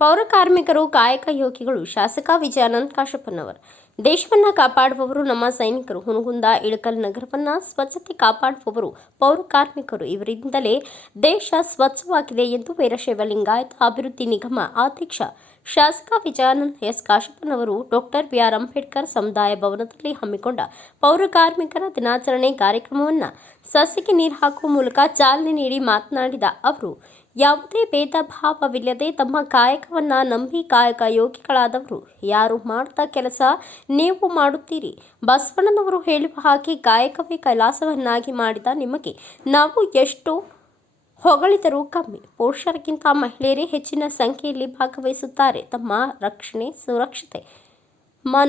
ಪೌರ ಕಾರ್ಮಿಕರು ಕಾಯಕ ಯೋಗಿಗಳು. ಶಾಸಕ ವಿಜಯಾನಂದ ಕಾಶಪ್ಪನವರ್. ದೇಶವನ್ನ ಕಾಪಾಡುವವರು ನಮ್ಮ ಸೈನಿಕರು. ಹುನಗುಂದ ಇಳಕಲ್ ನಗರವನ್ನ ಸ್ವಚ್ಛತೆ ಕಾಪಾಡುವವರು ಪೌರ ಕಾರ್ಮಿಕರು. ಇವರಿಂದಲೇ ದೇಶ ಸ್ವಚ್ಛವಾಗಿದೆ ಎಂದು ವೀರಶೈವ ಲಿಂಗಾಯತ ಅಭಿವೃದ್ಧಿ ನಿಗಮ ಅಧ್ಯಕ್ಷ ಶಾಸಕ ವಿಜಯಾನಂದ ಎಸ್ ಕಾಶಪ್ಪನವರು ಡಾಕ್ಟರ್ ಬಿ.ಆರ್. ಅಂಬೇಡ್ಕರ್ ಸಮುದಾಯ ಭವನದಲ್ಲಿ ಹಮ್ಮಿಕೊಂಡ ಪೌರ ಕಾರ್ಮಿಕರ ದಿನಾಚರಣೆ ಕಾರ್ಯಕ್ರಮವನ್ನು ಸಸಿಗೆ ನೀರು ಹಾಕುವ ಮೂಲಕ ಚಾಲನೆ ನೀಡಿ ಮಾತನಾಡಿದ ಅವರು, ಯಾವುದೇ ಭೇದ ಭಾವವಿಲ್ಲದೆ ತಮ್ಮ ಕಾಯಕವನ್ನ ನಂಬಿ ಕಾಯಕ ಯೋಗಿಗಳಾದವರು ಯಾರು ಮಾಡದ ಕೆಲಸ ನೀವು ಮಾಡುತ್ತೀರಿ. ಬಸವಣ್ಣನವರು ಹೇಳುವ ಹಾಗೆ ಕಾಯಕವೇ ಕೈಲಾಸವನ್ನಾಗಿ ಮಾಡಿದ ನಿಮಗೆ ನಾವು ಎಷ್ಟು ಹೊಗಳಿದರೂ ಕಮ್ಮಿ. ಪುರುಷರಿಗಿಂತ ಮಹಿಳೆಯರೇ ಹೆಚ್ಚಿನ ಸಂಖ್ಯೆಯಲ್ಲಿ ಭಾಗವಹಿಸುತ್ತಾರೆ. ತಮ್ಮ ರಕ್ಷಣೆ ಸುರಕ್ಷತೆ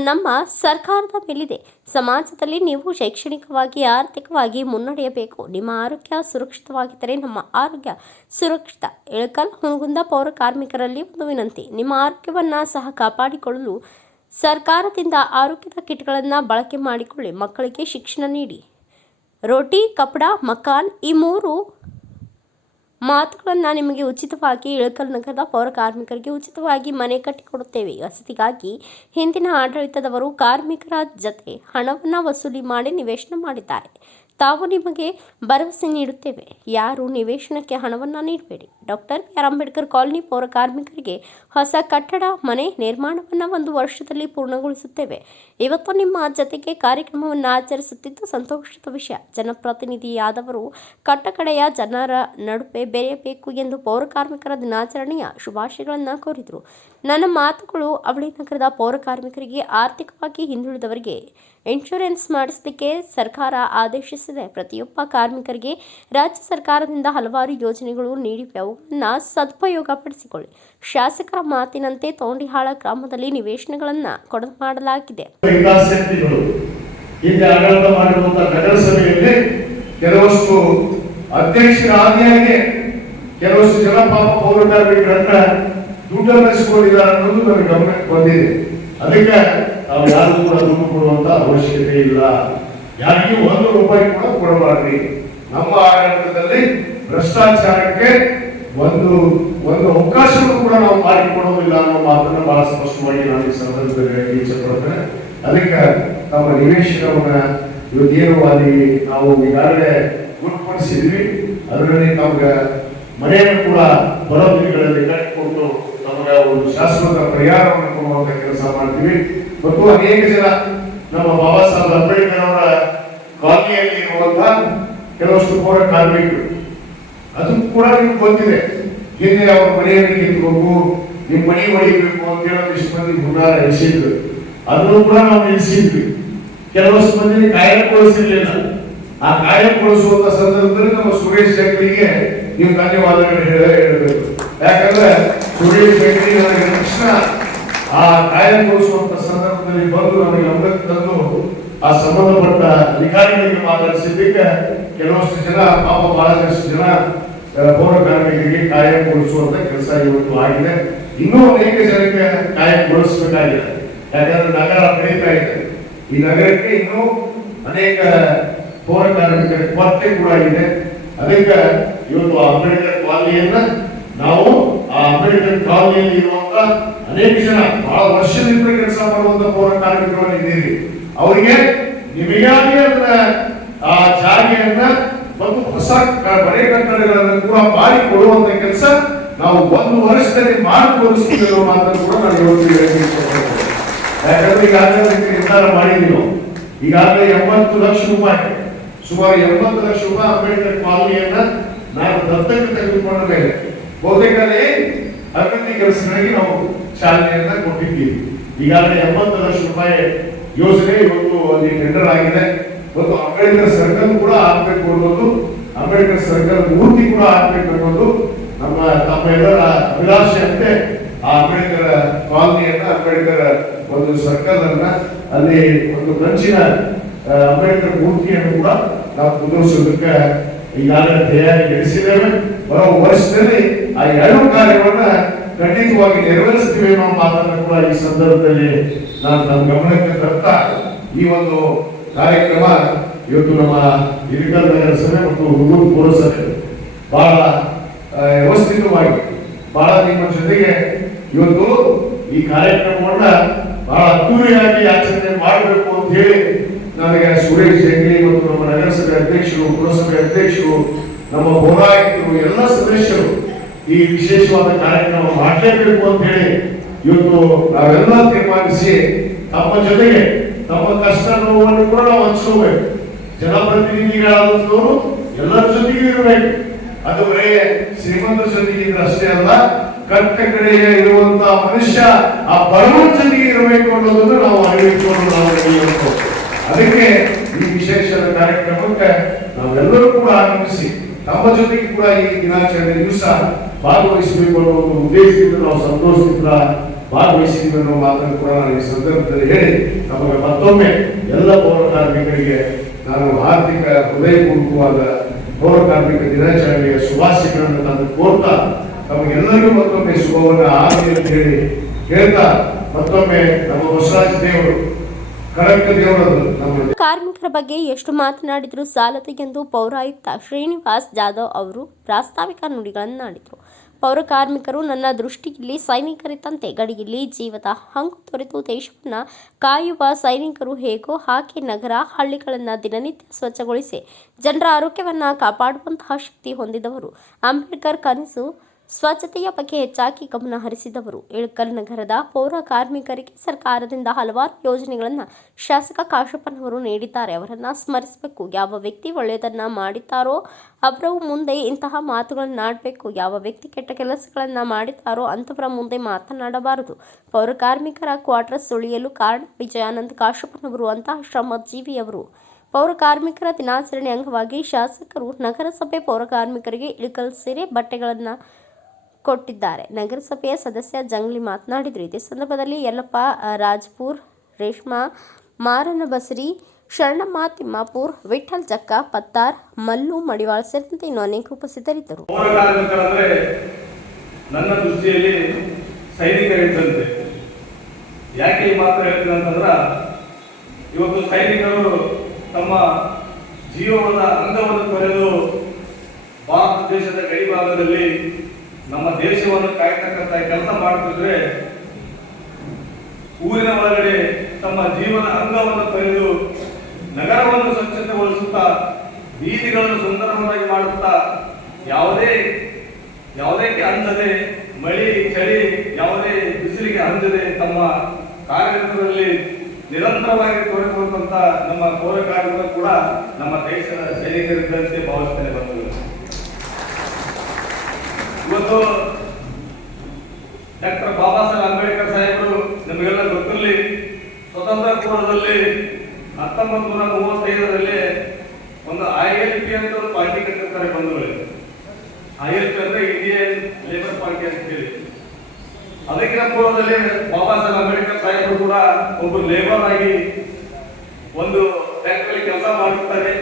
ನಮ್ಮ ಸರ್ಕಾರದ ಮೇಲಿದೆ. ಸಮಾಜದಲ್ಲಿ ನೀವು ಶೈಕ್ಷಣಿಕವಾಗಿ ಆರ್ಥಿಕವಾಗಿ ಮುನ್ನಡೆಯಬೇಕು. ನಿಮ್ಮ ಆರೋಗ್ಯ ಸುರಕ್ಷಿತವಾಗಿದ್ದರೆ ನಮ್ಮ ಆರೋಗ್ಯ ಸುರಕ್ಷಿತ. ಇಳಕಲ್ ಹುನಗುಂದ ಪೌರ ಕಾರ್ಮಿಕರಲ್ಲಿ ಒಂದು ವಿನಂತಿ, ನಿಮ್ಮ ಆರೋಗ್ಯವನ್ನು ಸಹ ಕಾಪಾಡಿಕೊಳ್ಳಲು ಸರ್ಕಾರದಿಂದ ಆರೋಗ್ಯದ ಕಿಟ್ಗಳನ್ನು ಬಳಕೆ ಮಾಡಿಕೊಳ್ಳಿ. ಮಕ್ಕಳಿಗೆ ಶಿಕ್ಷಣ ನೀಡಿ. ರೋಟಿ ಕಪಡಾ ಮಕಾನ್ ಈ 3 ಮಾತುಗಳನ್ನು ನಿಮಗೆ ಉಚಿತವಾಗಿ ಇಳಕಲ್ ನಗರದ ಪೌರ ಕಾರ್ಮಿಕರಿಗೆ ಉಚಿತವಾಗಿ ಮನೆ ಕಟ್ಟಿಕೊಡುತ್ತೇವೆ. ವಸತಿಗಾಗಿ ಹಿಂದಿನ ಆಡಳಿತದವರು ಕಾರ್ಮಿಕರ ಜತೆ ಹಣವನ್ನು ವಸೂಲಿ ಮಾಡಿ ನಿವೇಶನ ಮಾಡಿದ್ದಾರೆ. ತಾವು ನಿಮಗೆ ಭರವಸೆ ನೀಡುತ್ತೇವೆ. ಯಾರು ನಿವೇಶನಕ್ಕೆ ಹಣವನ್ನು ನೀಡಬೇಡಿ. Doctor B R. ಅಂಬೇಡ್ಕರ್ ಕಾಲನಿ ಪೌರ ಕಾರ್ಮಿಕರಿಗೆ ಹೊಸ ಕಟ್ಟಡ ಮನೆ ನಿರ್ಮಾಣವನ್ನು 1 ವರ್ಷದಲ್ಲಿ ಪೂರ್ಣಗೊಳಿಸುತ್ತೇವೆ. ಇವತ್ತು ನಿಮ್ಮ ಜತೆಗೆ ಕಾರ್ಯಕ್ರಮವನ್ನು ಆಚರಿಸುತ್ತಿದ್ದು ಸಂತೋಷದ ವಿಷಯ. ಜನಪ್ರತಿನಿಧಿಯಾದವರು ಕಟ್ಟಕಡೆಯ ಜನರ ನಡುವೆ ಬೆರೆಯಬೇಕು ಎಂದು ಪೌರ ಕಾರ್ಮಿಕರ ದಿನಾಚರಣೆಯ ಶುಭಾಶಯಗಳನ್ನು ಕೋರಿದರು. ನನ್ನ ಮಾತುಗಳು ಅವಳಿ ನಗರದ ಪೌರ ಕಾರ್ಮಿಕರಿಗೆ ಆರ್ಥಿಕವಾಗಿ ಹಿಂದುಳಿದವರಿಗೆ ಇನ್ಶೂರೆನ್ಸ್ ಮಾಡಿಸಲಿಕ್ಕೆ ಸರ್ಕಾರ ಆದೇಶಿಸಿದೆ. ಪ್ರತಿಯೊಬ್ಬ ಕಾರ್ಮಿಕರಿಗೆ ರಾಜ್ಯ ಸರ್ಕಾರದಿಂದ ಹಲವಾರು ಯೋಜನೆಗಳು ನೀಡಿವೆ. ಅವುಗಳನ್ನು ಸದುಪಯೋಗಪಡಿಸಿಕೊಳ್ಳಿ. ಶಾಸಕರ ಮಾತಿನಂತೆ ತೋಂಡಿಹಾಳ ಗ್ರಾಮದಲ್ಲಿ ನಿವೇಶನಗಳನ್ನು ಕೊಡಲು ಮಾಡಲಾಗಿದೆ. ಕೆಲವಷ್ಟು ಅಧ್ಯಕ್ಷರ ಆದಿಯಾಗಿ ಕೆಲವಷ್ಟು ಜನ ಪಾಪ ಪೌರ ಕಾರ್ಮಿಕರನ್ನ ದುಡ್ಡನ್ನು ಇಸ್ಕೊಂಡಿದ್ದಾರೆ ಅನ್ನೋದು ನನಗೆ ಗಮನಕ್ಕೆ ಬಂದಿದೆ. ಅದಕ್ಕೆ ನಾವು ಯಾರು ಕೂಡ ದುಡ್ಡು ಕೊಡುವಂತ ಅವಶ್ಯಕತೆ ಇಲ್ಲ. ಯಾರಿಗೂ 1 ರೂಪಾಯಿ ಕೂಡ ಕೊಡಬಾರ್ದು. ನಮ್ಮ ಆಡಳಿತದಲ್ಲಿ ಭ್ರಷ್ಟಾಚಾರಕ್ಕೆ ಒಂದು ಅವಕಾಶವನ್ನು ಕೂಡ ನಾವು ಮಾಡಿಕೊಡೋದಿಲ್ಲ ಅನ್ನೋ ಮಾತನ್ನ ಬಹಳ ಸ್ಪಷ್ಟವಾಗಿ ನಾನು ಈ ಸಂದರ್ಭದಲ್ಲಿ ಇಚ್ಛೆಪಡ್ತೇನೆ. ಅದಕ್ಕೆ ನಮ್ಮ ನಿವೇಶನವನ್ನ ಇವತ್ತೇನು ಅಲ್ಲಿ ನಾವು ಈಗಾಗಲೇ ಗುರುಪಡಿಸಿದ್ವಿ. ಅದರಲ್ಲಿ ನಮ್ಗೆ ಮನೆಯನ್ನು ಕೂಡ ಬರೋ ದಿನಗಳಲ್ಲಿ ಕಟ್ಟಿಕೊಂಡು ನಮಗೆ ಒಂದು ಶಾಶ್ವತ ಪರಿಹಾರವನ್ನು ಕೊಡುವಂತ ಕೆಲಸ ಮಾಡ್ತೀವಿ. ಮತ್ತು ಅನೇಕ ಜನ ನಮ್ಮ ಬಾಬಾ ಸಾಹೇಬ್ ಅಂಬೇಡ್ಕರ್ ಅವರ ಕಾಲನಿಯಲ್ಲಿ ಇರುವಂತಹ ಕೆಲವಷ್ಟು ಪೌರ ಕಾರ್ಮಿಕರು, ಅದು ಕೂಡ ನಿಮ್ಗೆ ಗೊತ್ತಿದೆ. ಹಿಂದೆ ಅವ್ರ ಮನೆಯಲ್ಲಿ ನಿಂತ್ಬೇಕು, ನಿಮ್ ಮನೆ ಹೊಡಿಬೇಕು ಅಂತ ಹೇಳಿ ಇಷ್ಟು ಮಂದಿ ಹುನ್ನಾರ ಎಸೆಯಿದ್ರು. ಅದನ್ನು ಕೂಡ ನಾವು ನಿಲ್ಲಿಸಿದ್ವಿ. ಕೆಲವಷ್ಟು ಮಂದಿ ಕಾಯಗೊಳಿಸಿರ್ಲಿಲ್ಲ. ಆ ಕಾಯಗೊಳಿಸುವಂತ ಸಂದರ್ಭದಲ್ಲಿ ನಮ್ಮ ಸುರೇಶ್ ಶೆಟ್ಟಿಗೆ ನೀವು ಧನ್ಯವಾದಗಳು ಹೇಳಬೇಕು. ಯಾಕಂದ್ರೆ ಸುರೇಶ್ ಶೆಟ್ಟಿ ನನಗೆ ತಕ್ಷಣ ಆ ಕಾಯಗೊಳಿಸುವಂತ ಸಂದರ್ಭದಲ್ಲಿ ಬಂದು ನನಗೆ ಗಮನಕ್ಕೆ ತಂದು ಆ ಸಂಬಂಧಪಟ್ಟ ಅಧಿಕಾರಿಗಳಿಗೆ ಮಾತಾಡಿಸಿದ್ದಕ್ಕೆ ಕೆಲವಷ್ಟು ಜನ ಪಾಪ ಬಹಳಷ್ಟು ಜನ ಪೌರ ಕಾರ್ಮಿಕರಿಗೆ ಕಾಯಗೊಳಿಸುವಂತ ಕೆಲಸ ಇವತ್ತು ಆಗಿದೆ. ಇನ್ನೂ ಅನೇಕ ಜನಕ್ಕೆ ಕಾಯಗೊಳಿಸಬೇಕಾಗಿದೆ. ಯಾಕಂದ್ರೆ ನಗರ ಬೆಳೀತಾ ಇದೆ. ಈ ನಗರಕ್ಕೆ ಇನ್ನೂ ಅನೇಕ ಪೌರ ಕಾರ್ಮಿಕರ ಕೊರತೆ ಕೂಡ ಇದೆ. ಅದಕ್ಕೆ ಇವತ್ತು ಅಂಬೇಡ್ಕರ್ ಕಾಲನಿಯನ್ನ ನಾವು ಆ ಅಂಬೇಡ್ಕರ್ ಕಾಲನಿಯಲ್ಲಿ ಇರುವಂತ ಅನೇಕ ಜನ ಬಹಳ ವರ್ಷದಿಂದ ಕೆಲಸ ಮಾಡುವಂತ ಪೌರ ಕಾರ್ಮಿಕರು ಇದ್ದೀರಿ. ಅವರಿಗೆ ನಿಮಗಾಗಿ ಅದನ್ನ ಆ ಜಾಗೆಯನ್ನ ಮತ್ತು ಹೊಸ ಮನೆ ಕಟ್ಟಡಗಳನ್ನು ಕೂಡ ಮಾಡಿ ಕೊಡುವಂತ ಕೆಲಸ ನಾವು 1 ವರ್ಷದಲ್ಲಿ ಮಾಡಿ ತೋರಿಸ್ತೀವಿ ಅನ್ನೋ ಮಾತನ್ನು ಕೂಡ ನಾನು ಇವತ್ತು ಯಾಕಂದ್ರೆ ಈಗಾಗಲೇ ನಿರ್ಧಾರ ಮಾಡಿದ್ದೀವಿ. ಈಗಾಗಲೇ 80 ಲಕ್ಷ ರೂಪಾಯಿ, ಸುಮಾರು 80 ಲಕ್ಷ ರೂಪಾಯಿ ಅಂಬೇಡ್ಕರ್ ಕಾಲನಿಯನ್ನ ನಾನು ದತ್ತಕ್ಕೆ ತೆಗೆದುಕೊಂಡ ಮೇಲೆ ಬಹುತೇಕ ಅಭಿವೃದ್ಧಿ ಕೆಲಸಗಳಿಗೆ ನಾವು ಚಾಲನೆಯನ್ನ ಕೊಟ್ಟಿದ್ದೀವಿ. ಈಗಾಗಲೇ 80 ಲಕ್ಷ ರೂಪಾಯಿ ಯೋಜನೆ ಇವತ್ತು ಅಲ್ಲಿ ಟೆಂಡರ್ ಆಗಿದೆ. ಮತ್ತು ಅಂಬೇಡ್ಕರ್ ಸರ್ಕಲ್ ಕೂಡ ಆಗ್ಬೇಕು ಅನ್ನೋದು, ಅಂಬೇಡ್ಕರ್ ಸರ್ಕಲ್ ಮೂರ್ತಿ ಕೂಡ ಆಗ್ಬೇಕು ಅನ್ನೋದು ತಮ್ಮೆಲ್ಲರ ಅಭಿಲಾಷೆ ಅಂತೆ ಆ ಅಂಬೇಡ್ಕರ್ ಕಾಲನಿಯನ್ನ, ಅಂಬೇಡ್ಕರ್ ಒಂದು ಸರ್ಕಲ್ ಅನ್ನ, ಅಲ್ಲಿ ಒಂದು ಕಂಚಿನ ಅಂಬೇಡ್ಕರ್ ಮೂರ್ತಿಯನ್ನು ಕೂಡ ನಾವು ಕುದುರಿಸೋದಕ್ಕೆ ಈಗಾಗಲೇ ತಯಾರಿ ನಡೆಸಿದ್ದೇವೆ. ಬರೋ ವರ್ಷದಲ್ಲಿ ಆ 2 ಕಾರ್ಯವನ್ನ ಖಂಡಿತವಾಗಿ ನೆರವೇರಿಸ್ತೀವಿ ಅನ್ನೋ ಮಾತನ್ನು ಕೂಡ ಈ ಸಂದರ್ಭದಲ್ಲಿ ನಾನು ನಮ್ಮ ಗಮನಕ್ಕೆ ತರ್ತಾ ಈ ಒಂದು ಕಾರ್ಯಕ್ರಮ ಇವತ್ತು ನಮ್ಮ ಇಳಕಲ್ ನಗರಸಭೆ ಮತ್ತು ಹುನಗುಂದ ಪುರಸಭೆ ಬಹಳ ವ್ಯವಸ್ಥಿತವಾಗಿ ಬಹಳ ನಿಮ್ಮ ಜೊತೆಗೆ ಇವತ್ತು ಈ ಕಾರ್ಯಕ್ರಮವನ್ನ ಬಹಳ ಅದ್ದೂರಿಯಾಗಿ ಆಚರಣೆ ಮಾಡಬೇಕು ಅಂತ ಹೇಳಿ ನನಗೆ ಸುರೇಶ್ ಜಂಗ್ಲಿ ಮತ್ತು ನಮ್ಮ ನಗರಸಭೆ ಅಧ್ಯಕ್ಷರು, ಪುರಸಭೆ ಅಧ್ಯಕ್ಷರು, ನಮ್ಮ ಪೌರಾಯುಕ್ತರು ಎಲ್ಲ ಸದಸ್ಯರು ಈ ವಿಶೇಷವಾದ ಕಾರ್ಯಕ್ರಮ ಮಾಡಲೇಬೇಕು ಅಂತ ಹೇಳಿ ಇವತ್ತು ನಾವೆಲ್ಲ ತೀರ್ಮಾನಿಸಿ ತಮ್ಮ ಜೊತೆಗೆ ತಮ್ಮ ಕಷ್ಟ ನೋವನ್ನು ಕೂಡ ನಾವು ಹಂಚ್ಕೋಬೇಕು. ಜನಪ್ರತಿನಿಧಿಗಳಾದವರು ಎಲ್ಲರ ಜೊತೆಗೆ ಇರಬೇಕು. ಅದು ಬರೇ ಶ್ರೀಮಂತರ ಜೊತೆಗೆ ಇದ್ರೆ ಅಷ್ಟೇ ಅಲ್ಲ, ಕಟ್ಟ ಕಡೆಗೆ ಇರುವಂತಹ ಮನುಷ್ಯ ಆ ಬಡವನ ಜೊತೆಗೆ ಇರಬೇಕು ಅನ್ನೋದನ್ನು ನಾವು ಅರಿವಿಟ್ಕೊಂಡು ನಾವು ಅದಕ್ಕೆ ಈ ವಿಶೇಷ ಕಾರ್ಯಕ್ರಮಕ್ಕೆ ನಾವೆಲ್ಲರೂ ಕೂಡ ಆಗಮಿಸಿ ತಮ್ಮ ಜೊತೆಗೆ ಕೂಡ ಈ ದಿನಾಚರಣೆ ದಿವಸ ಭಾಗವಹಿಸಬೇಕು ಅನ್ನೋ ಒಂದು ಉದ್ದೇಶದಿಂದ ನಾವು ಸಂತೋಷದಿಂದ ಭಾಗವಹಿಸಿದ್ವಿ ಅನ್ನೋ ಮಾತನ್ನು ಕೂಡ ನಾನು ಈ ಸಂದರ್ಭದಲ್ಲಿ ಹೇಳಿ ನಮಗೆ ಮತ್ತೊಮ್ಮೆ ಎಲ್ಲ ಪೌರ ಕಾರ್ಮಿಕರಿಗೆ ನಾನು ಆರ್ಥಿಕ ಹೃದಯಪೂರ್ವಕವಾದ ಪೌರ ಕಾರ್ಮಿಕ ದಿನಾಚರಣೆಯ ಶುಭಾಶಯಗಳನ್ನು ನಾನು ಕೋರ್ತಾ ತಮಗೆಲ್ಲರಿಗೂ ಮತ್ತೊಮ್ಮೆ ಶುಭವನ್ನು ಆಗಲಿ ಅಂತ ಹೇಳಿ ಹೇಳ್ತಾ ಮತ್ತೊಮ್ಮೆ ನಮ್ಮ ಬಸವರಾಜ ದೇವರು ಕಾರ್ಮಿಕರ ಬಗ್ಗೆ ಎಷ್ಟು ಮಾತನಾಡಿದರೂ ಸಾಲದು ಎಂದು ಪೌರಾಯುಕ್ತ ಶ್ರೀನಿವಾಸ್ ಜಾಧವ್ ಅವರು ಪ್ರಾಸ್ತಾವಿಕ ನುಡಿಗಳನ್ನಾಡಿದರು. ಪೌರ ಕಾರ್ಮಿಕರು ನನ್ನ ದೃಷ್ಟಿಯಲ್ಲಿ ಸೈನಿಕರಿದ್ದಂತೆ. ಗಡಿಯಲ್ಲಿ ಜೀವದ ಹಂಗು ತೊರೆದು ದೇಶವನ್ನು ಕಾಯುವ ಸೈನಿಕರು ಹೇಗೋ ಹಾಗೆ ನಗರ ಹಳ್ಳಿಗಳನ್ನು ದಿನನಿತ್ಯ ಸ್ವಚ್ಛಗೊಳಿಸಿ ಜನರ ಆರೋಗ್ಯವನ್ನು ಕಾಪಾಡುವಂತಹ ಶಕ್ತಿ ಹೊಂದಿದವರು. ಅಂಬೇಡ್ಕರ್ ಕನಸು ಸ್ವಚ್ಛತೆಯ ಬಗ್ಗೆ ಹೆಚ್ಚಾಗಿ ಗಮನ ಹರಿಸಿದವರು. ಇಳಕಲ್ ನಗರದ ಪೌರ ಕಾರ್ಮಿಕರಿಗೆ ಸರ್ಕಾರದಿಂದ ಹಲವಾರು ಯೋಜನೆಗಳನ್ನು ಶಾಸಕ ಕಾಶಪ್ಪನವರು ನೀಡಿದ್ದಾರೆ. ಅವರನ್ನು ಸ್ಮರಿಸಬೇಕು. ಯಾವ ವ್ಯಕ್ತಿ ಒಳ್ಳೆಯದನ್ನು ಮಾಡಿದ್ದಾರೋ ಅವರ ಮುಂದೆ ಇಂತಹ ಮಾತುಗಳನ್ನಾಡಬೇಕು. ಯಾವ ವ್ಯಕ್ತಿ ಕೆಟ್ಟ ಕೆಲಸಗಳನ್ನು ಮಾಡಿದ್ದಾರೋ ಅಂಥವರ ಮುಂದೆ ಮಾತನಾಡಬಾರದು. ಪೌರ ಕಾರ್ಮಿಕರ ಕ್ವಾರ್ಟರ್ಸ್ ಉಳಿಯಲು ಕಾರಣ ವಿಜಯಾನಂದ ಕಾಶಪ್ಪನವರು ಅಂತಹ ಶ್ರಮಜೀವಿಯವರು. ಪೌರ ಕಾರ್ಮಿಕರ ದಿನಾಚರಣೆ ಅಂಗವಾಗಿ ಶಾಸಕರು ನಗರಸಭೆ ಪೌರ ಕಾರ್ಮಿಕರಿಗೆ ಇಳಕಲ್ ಸೀರೆ ಬಟ್ಟೆಗಳನ್ನು ಕೊಟ್ಟಿದ್ದಾರೆ. ನಗರಸಭೆಯ ಸದಸ್ಯ ಜಂಗ್ಲಿ ಮಾತನಾಡಿದರು. ಇದೇ ಸಂದರ್ಭದಲ್ಲಿ ಯಲ್ಲಪ್ಪ ರಾಜ್ಪುರ್, ರೇಷ್ಮಾ ಮಾರನಬಸರಿ, ಶರಣಮ್ಮ ತಿಮ್ಮಾಪುರ್, ವಿಠಲ್ ಜಕ್ಕ ಪತ್ತಾರ್, ಮಲ್ಲು ಮಡಿವಾಳ್ ಸೇರಿದಂತೆ ಇನ್ನೂ ಅನೇಕರು ಉಪಸ್ಥಿತರಿದ್ದರು. ಪೌರ ಕಾರ್ಮಿಕರಂದ್ರೆ ನನ್ನ ದೃಷ್ಟಿಯಲ್ಲಿ ಸೈನಿಕರಿದ್ದಂತೆ. ಯಾಕೆ ಈ ಮಾತು ಹೇಳ್ತೀನಿ ಅಂತಂದ್ರ, ಇವತ್ತು ಸೈನಿಕರು ತಮ್ಮ ಜೀವನದ ಅಂಗವನ್ನು ತೊರೆದು ಭಾರತ ದೇಶದ ಗಡಿ ಭಾಗದಲ್ಲಿ ನಮ್ಮ ದೇಶವನ್ನು ಕಾಯ್ತಕ್ಕಂಥ ಕೆಲಸ ಮಾಡ್ತಿದ್ರೆ, ಊರಿನ ಒಳಗಡೆ ತಮ್ಮ ಜೀವನ ಅಂಗವನ್ನು ತೊರೆದು ನಗರವನ್ನು ಸ್ವಚ್ಛತೆಗೊಳಿಸುತ್ತಾ ಬೀದಿಗಳನ್ನು ಸುಂದರವಾಗಿ ಮಾಡುತ್ತಾ ಯಾವುದಕ್ಕೆ ಅಂಜದೆ, ಮಳಿ ಚಳಿ ಯಾವುದೇ ಬಿಸಿಲಿಗೆ ಅಂಜದೆ ತಮ್ಮ ಕಾರ್ಯದಲ್ಲಿ ನಿರಂತರವಾಗಿ ತೊಡಗಿರುವಂತ ನಮ್ಮ ಪೌರ ಕಾರ್ಮಿಕರು ಕೂಡ ನಮ್ಮ ದೇಶದ ಸೈನಿಕರಿದ್ದಂತೆ ಭಾವಿಸ್ತೇನೆ ಬಂಧುಗಳು. ಇವತ್ತು ಡಾಕ್ಟರ್ ಬಾಬಾ ಸಾಹೇಬ್ ಅಂಬೇಡ್ಕರ್ ಸಾಹೇಬರು ನಮಗೆಲ್ಲ ಗೊತ್ತಿರಲಿ, ಸ್ವತಂತ್ರ ಪೂರ್ವದಲ್ಲಿ 1935ರಲ್ಲಿ ಒಂದು ILP ಅಂತ ಒಂದು ಪಾರ್ಟಿ ಕಟ್ಟಿರ್ತಾರೆ ಬಂಧುಗಳು. ILP ಅಂದ್ರೆ ಇಂಡಿಯನ್ ಲೇಬರ್ ಪಾರ್ಟಿ ಅಂತ ಹೇಳಿ. ಅದಕ್ಕಿಂತ ಪೂರ್ವದಲ್ಲಿ ಬಾಬಾ ಸಾಹೇಬ್ ಅಂಬೇಡ್ಕರ್ ಸಾಹೇಬರು ಕೂಡ ಒಬ್ಬ ಲೇಬರ್ ಆಗಿ ಒಂದು ಫ್ಯಾಕ್ಟರಿ ಕೆಲಸ ಮಾಡುತ್ತಾರೆ.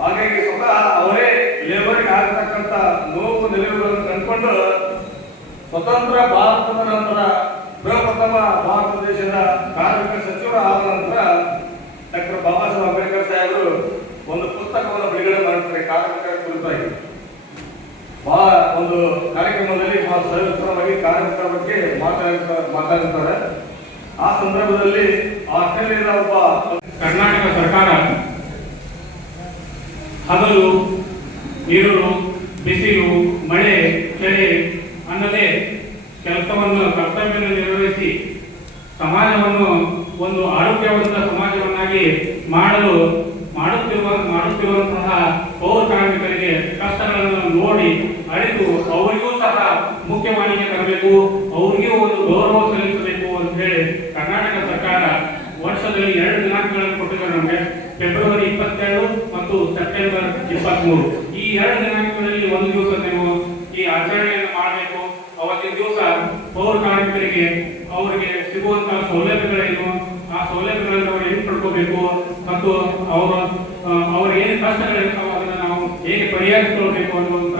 ಹಾಗಾಗಿ ಸ್ವತಃ ಅವರೇ ಲೇಬರ್ಗೆ ಆಗತಕ್ಕಂತ ನೋವು ನಿಲುವುಗಳನ್ನು ಕಂಡುಕೊಂಡು ಸ್ವತಂತ್ರ ಭಾರತದ ನಂತರ ಪ್ರಪ್ರಥಮ ಭಾರತ ದೇಶದ ಕಾರ್ಮಿಕ ಸಚಿವರು ಆದ ನಂತರ ಡಾಕ್ಟರ್ ಬಾಬಾ ಸಾಹೇಬ್ ಅಂಬೇಡ್ಕರ್ ಸಾಹೇಬರು ಒಂದು ಪುಸ್ತಕವನ್ನು ಬಿಡುಗಡೆ ಮಾಡುತ್ತಾರೆ ಕಾರ್ಮಿಕರ ಕುರಿತಾಗಿ. ಒಂದು ಕಾರ್ಯಕ್ರಮದಲ್ಲಿ ಬಹಳ ಸವಿಸ್ತರವಾಗಿ ಕಾರ್ಮಿಕರ ಬಗ್ಗೆ ಮಾತಾಡುತ್ತಾರೆ. ಆ ಸಂದರ್ಭದಲ್ಲಿ ಆಸ್ಟ್ರೇಲಿಯಾದ ಒಬ್ಬ ಕರ್ನಾಟಕ ಸರ್ಕಾರ ಹಗಲು ನೀರು ಬಿಸಿಲು ಮಳೆ ಚಳಿ ಅನ್ನದೇ ಕೆಲಸವನ್ನು ಕರ್ತವ್ಯವನ್ನು ನಿರ್ವಹಿಸಿ ಸಮಾಜವನ್ನು ಒಂದು ಆರೋಗ್ಯವಂತ ಸಮಾಜವನ್ನಾಗಿ ಮಾಡುತ್ತಿರುವಂತಹ ಪೌರ ಕಾರ್ಮಿಕರಿಗೆ ಕಷ್ಟಗಳನ್ನು ನೋಡಿ ಅರಿತು ಅವರಿಗೂ ಸಹ ಮುಖ್ಯವಾಹಿನಿಗೆ ತರಬೇಕು, ಅವರಿಗೂ ಒಂದು ಗೌರವ ಸಲ್ಲಿಸಬೇಕು ಅಂತ ಹೇಳಿ ಕರ್ನಾಟಕ ಸರ್ಕಾರ ವರ್ಷದಲ್ಲಿ 2 ದಿನಾಂಕಗಳನ್ನು ಕೊಟ್ಟಿದ್ದಾರೆ ನಮಗೆ. ಫೆಬ್ರವರಿ 22 ಮತ್ತು ಸೆಪ್ಟೆಂಬರ್ 23. ಈ 2 ದಿನಾಂಕಗಳಲ್ಲಿ ಒಂದು ದಿವಸ ನೀವು ಈ ಆಚರಣೆಯನ್ನು ಮಾಡಬೇಕು. ಅವತ್ತಿನ ದಿವಸ ಪೌರ ಕಾರ್ಮಿಕರಿಗೆ ಅವರಿಗೆ ಸಿಗುವಂತಹ ಸೌಲಭ್ಯಗಳೇನು, ಆ ಸೌಲಭ್ಯಗಳನ್ನು ಅವರು ಹೆಂಗೆ ಪಡ್ಕೋಬೇಕು ಮತ್ತು ಅವ್ರ ಏನು ಕಷ್ಟಗಳಿರ್ತಾವ ಅದನ್ನು ನಾವು ಹೇಗೆ ಪರಿಹರಿಸಿಕೊಳ್ಬೇಕು ಅನ್ನುವಂಥ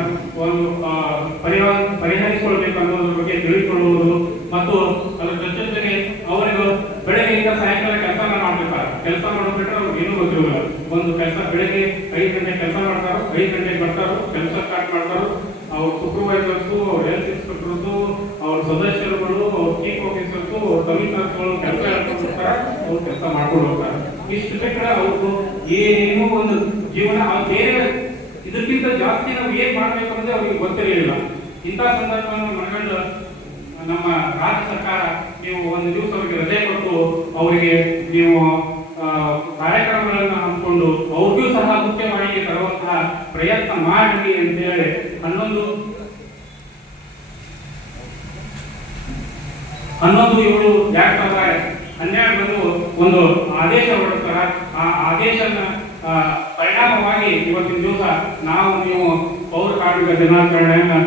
ಪರಿಹರಿಸಿಕೊಳ್ಬೇಕು ಅನ್ನೋದ್ರ ಬಗ್ಗೆ ತಿಳಿದುಕೊಳ್ಳುವುದು ಮತ್ತು ಅದರ ಜೊತೆಗೆ ಅವರಿಗೂ ಬೆಳಗ್ಗೆಯಿಂದ ಸಾಯಂಕಾಲ ಕೆಲಸ ಮಾಡೋದ್ಬಿಟ್ರೆ ಅವ್ರಿಗೆ ಏನೂ ಗೊತ್ತಿರೋಲ್ಲ. ಒಂದು ಕೆಲಸ ಬೆಳಗ್ಗೆ 5 ಗಂಟೆಗೆ ಕೆಲಸ ಮಾಡ್ತಾರೋ, 5 ಗಂಟೆಗೆ ಬರ್ತಾರೋ, ಕೆಲಸ ಸ್ಟಾರ್ಟ್ ಮಾಡ್ತಾರೋ. ಅವ್ರ ಸೂಪರ್ವೈಸರ್ಸು, ಅವ್ರ ಹೆಲ್ತ್ ಇನ್ಸ್ಪೆಕ್ಟರ್ಸು, ಅವ್ರ ಸದಸ್ಯರುಗಳು, ಅವ್ರ ಜಾಸ್ತಿ ನಾವು ಏನ್ ಮಾಡ್ಬೇಕು ಅನ್ನೋದೇ ಅವ್ರಿಗೆ ಗೊತ್ತಿರಲಿಲ್ಲ. ಇಂಥ ಸಂದರ್ಭವನ್ನು ಮನಗಂಡು ನಮ್ಮ ರಾಜ್ಯ ಸರ್ಕಾರ ನೀವು ಒಂದು ದಿವಸ ಅವರಿಗೆ ರಜೆ ಕೊಟ್ಟು ಅವರಿಗೆ ನೀವು ಕಾರ್ಯಕ್ರಮಗಳನ್ನು ಹಮ್ಮಿಕೊಂಡು ಅವ್ರಿಗೂ ಸಹ ಮುಖ್ಯವಾಹಿನಿಗೆ ತರುವಂತಹ ಪ್ರಯತ್ನ ಮಾಡಿ ಅಂತೇಳಿ 11/7/2012 ಒಂದು ಆದೇಶ ಹೊರಡ್ತಾರ. ಆ ಆದೇಶನ ಪರಿಣಾಮವಾಗಿ ಇವತ್ತಿನ ದಿವಸ ನೀವು ಪೌರ ಕಾರ್ಮಿಕ ದಿನಾಚರಣೆಯನ್ನು.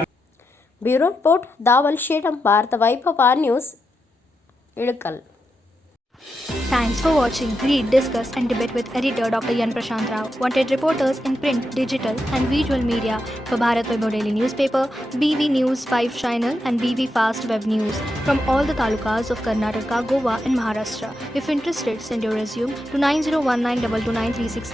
ಬ್ಯೂರೋ ರಿಪೋರ್ಟ್ ದಾವಲ್ ಶೇಡಂ, ಭಾರತ ವೈಭವ news, Ilkal. Thanks for watching. Read, discuss and debate with editor Dr. Yan Prashant Rao. Wanted reporters in print, digital and visual media for Bharat Vaibhav Daily Newspaper, BV News 5 Channel and BV Fast Web News from all the talukas of Karnataka, Goa and Maharashtra. If interested, send your resume to 9019229369.